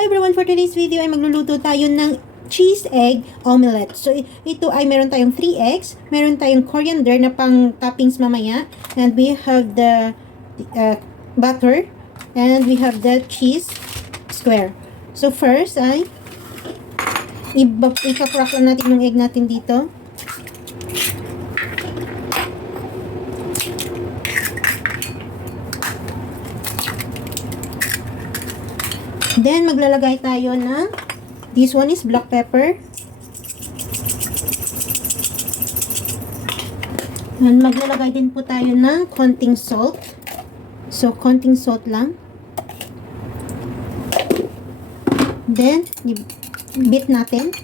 everyone, for today's video ay magluluto tayo ng cheese egg omelette. So ito ay meron tayong 3 eggs, meron tayong coriander na pang toppings mamaya, and we have the butter, and we have the cheese square. So first ay ipa-crack lang natin yung egg natin dito. Then, maglalagay tayo ng, this one is black pepper. And maglalagay din po tayo ng konting salt. So, konting salt lang. Then, beat natin.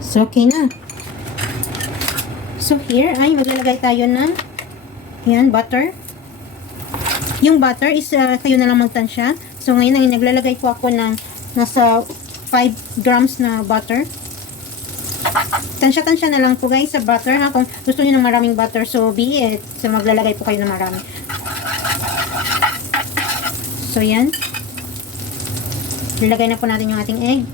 So, okay na. So, here ay maglalagay tayo ng yan, butter. Yung butter is kayo na lang magtansya. So ngayon ang naglalagay ko ako ng nasa 5 grams na butter. Tansya-tansya na lang po guys sa butter ha. Kung gusto niyo ng maraming butter, so be it. So maglalagay po kayo ng marami. So yan. Nilagay na po natin yung ating egg.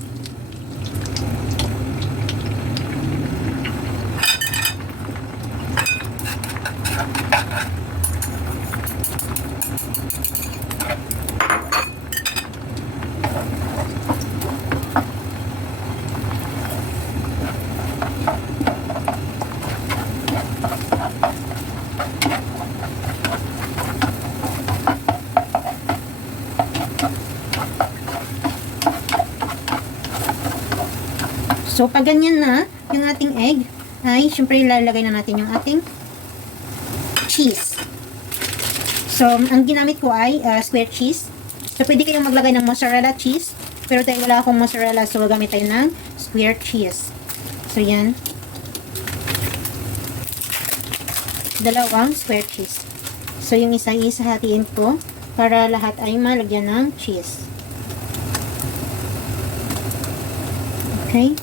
So, pag ganyan na yung ating egg, ay syempre ilalagay na natin yung ating cheese. So, ang ginamit ko ay square cheese. So, pwede kayong maglagay ng mozzarella cheese. Pero tayo wala akong mozzarella, so gagamit tayo ng square cheese. So, yan. Dalawang square cheese. So, yung isa hatiin ko para lahat ay malagyan ng cheese. Okay.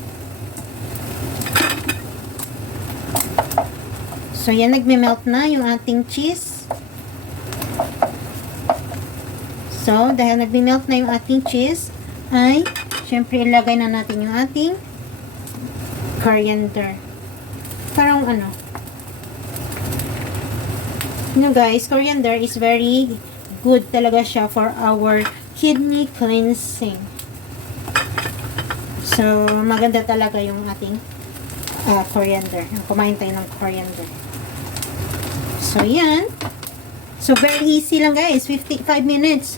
So, yan, nagme-melt na yung ating cheese. So, dahil nagme-melt na yung ating cheese, ay, syempre, ilagay na natin yung ating coriander. Parang, guys, coriander is very good talaga siya for our kidney cleansing. So, maganda talaga yung ating coriander. Kumain tayo ng coriander. So, yan. So, very easy lang guys. 55 minutes.